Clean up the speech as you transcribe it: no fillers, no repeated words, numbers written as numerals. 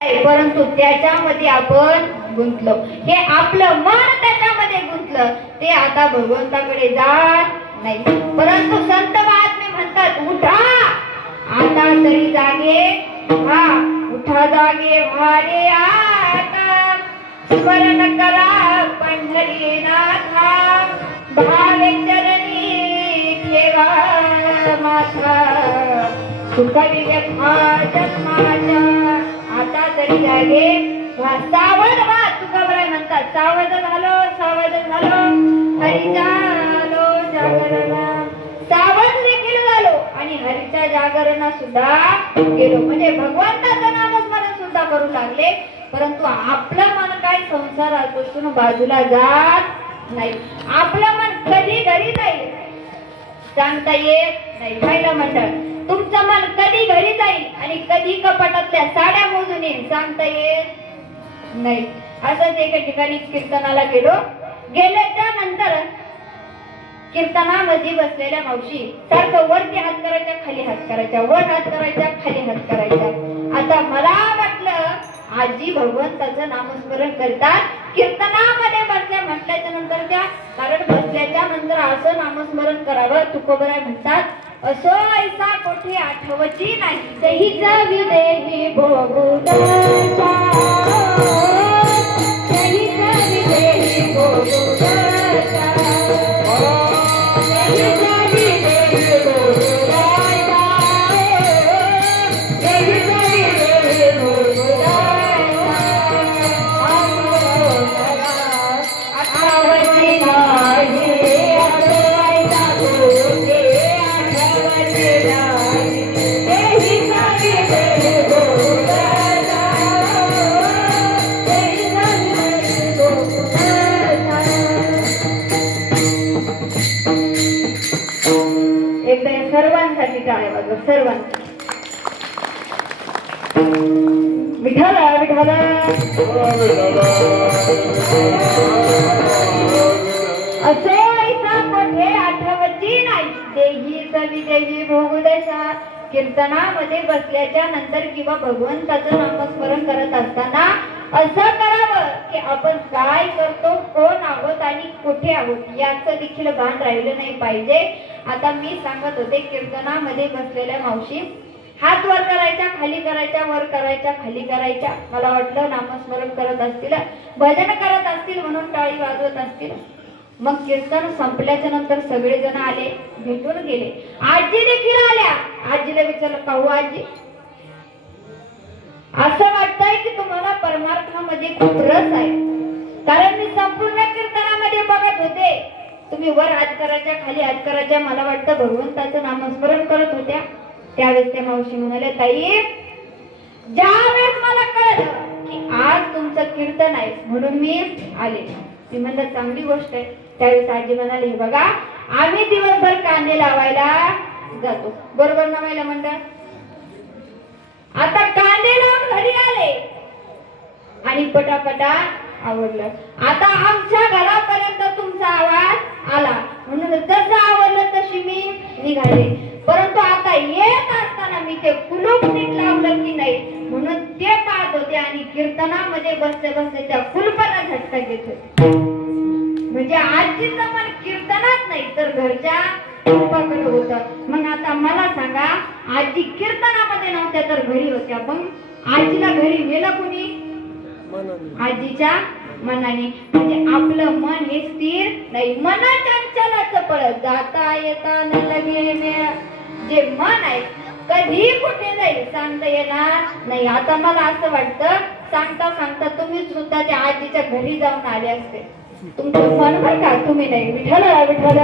परंतु त्याच्यामध्ये आपण गुंतलो, हे आपलं मन त्याच्यामध्ये गुंतलं, ते आता भगवंताकडे जात नाही. परंतु संत महात्मे म्हणतात, उठा आता तरी जागे व्हा, उठा जागे व्हा रे आता, स्मरण करा पंढरीनाथा, भावे चरणी ठेवा माथा, सुखवी व्यथा जन्माच्या, आता तरी जागे व्हा, सावध व्हा. तुकाराम म्हणतात, सावध झालो हरीचा आलो जागरणा, सावध देखील झालो आणि हरीच्या जागरणा सुद्धा गेलो. म्हणजे भगवंताचं नामस्मरण सुद्धा करू लागले. परंतु आपलं मन काय संसारापासून बाजूला जात नाही. आपलं मन कधी घरी जाईल सांगता येत नाही. पहिलं मंडळ, तुमचं मन कधी घरी जाईल आणि कधी कपाटातल्या साड्या मोजून येईल सांगता येत नाही. असंच एका ठिकाणी कीर्तनाला गेल्याच्या नंतर कीर्तनामध्ये बसलेल्या मावशी सारखं वरती हात करायच्या, खाली हात करायच्या, वर हात करायच्या, खाली हात करायच्या. आता मला वाटलं आजी भगवंताचं नामस्मरण करतात, कीर्तनामध्ये बसल्या म्हटल्याच्या नंतर त्या, कारण बसल्याच्या नंतर असं नामस्मरण करावं. तुकोबराय म्हणतात, असो ऐसा कोठे आठवची नाही, दहीच विदेही भोगुदशा, दहीच विदेही भोगुदशा, दहीच विदेही भोगुदशा, दहीच विदेही भोगुदशा, आठवची नाही एकदा सर्वांसाठी टाळ्या वाजवा, सर्वांसाठी. विठ्ठल विठ्ठल असे ऐसा कोठे आठवची नाही, देही सवी देवी भोगुदशा. कीर्तनामध्ये बसल्याच्या नंतर किंवा भगवंताचं नामस्मरण करत असताना असं करावं की आपण काय करतो, कोण आहोत आणि कुठे आहोत याचं देखील भान राहिलं नाही पाहिजे. आता मी सांगत होते, कीर्तनामध्ये बसलेल्या मावशी हात वर करायच्या, खाली करायच्या, वर करायच्या, खाली करायच्या. मला वाटलं नामस्मरण करत असतील, भजन करत असतील म्हणून टाळी वाजवत असतील. मग कीर्तन संपल्याच्या नंतर सगळे जण आले, भेटून गेले. आजी देखील आल्या. आजीला विचारलं, काहू आजी, असं वाटतंय की तुम्हाला परमार्थामध्ये खूप रस आहे? कारण मी संपूर्ण कीर्तनामध्ये बघत होते, तुम्ही वर हात करायच्या, खाली हात करायच्या, मला वाटतं भगवंताचं नामस्मरण करत होत्या. त्यावेळेस त्या मावशी म्हणाल्या, ताई, ज्यावेळेस मला कळलं की आज तुमचं कीर्तन आहे म्हणून मी आले. मी म्हणलं चांगली गोष्ट आहे. त्यावेळेस आजी म्हणाली, बघा आम्ही दिवसभर कांदे लावायला जातो, बरोबर ना महिला मंडळ? आता कांदे लावून घरी आले आणि पटापटा आवडलं. आता आमच्या घरापर्यंत तुमचा आवाज आला म्हणून जसं आवडलं तशी मी निघाले. परंतु आता येत असताना मी ते कुलूप नीट लावलं की नाही म्हणून ते पाहत होते आणि कीर्तनामध्ये बसले बसले त्या कुलपाला झटका घेत होते. म्हणजे आजीचं मन कीर्तनात नाही तर घरच्या कुलपाकडे होतं. मग आता मला सांगा, आजी कीर्तनामध्ये नव्हत्या तर घरी होत्या, पण आजीला घरी नेलं कुणी? आजीच्या मनाने. म्हणजे आपलं मन हे स्थिर नाही, मन चंचलाचं पळत जाता येता न लगे. जे मन आहे कधी कुठे जाईल सांगता येणार नाही. आता मला असं वाटतं, सांगता सांगता तुम्ही सुद्धा त्या आजीच्या घरी जाऊन आले असते. तुमचं मन बरं का, तुम्ही नाही. विठ्ठल विठ्ठल.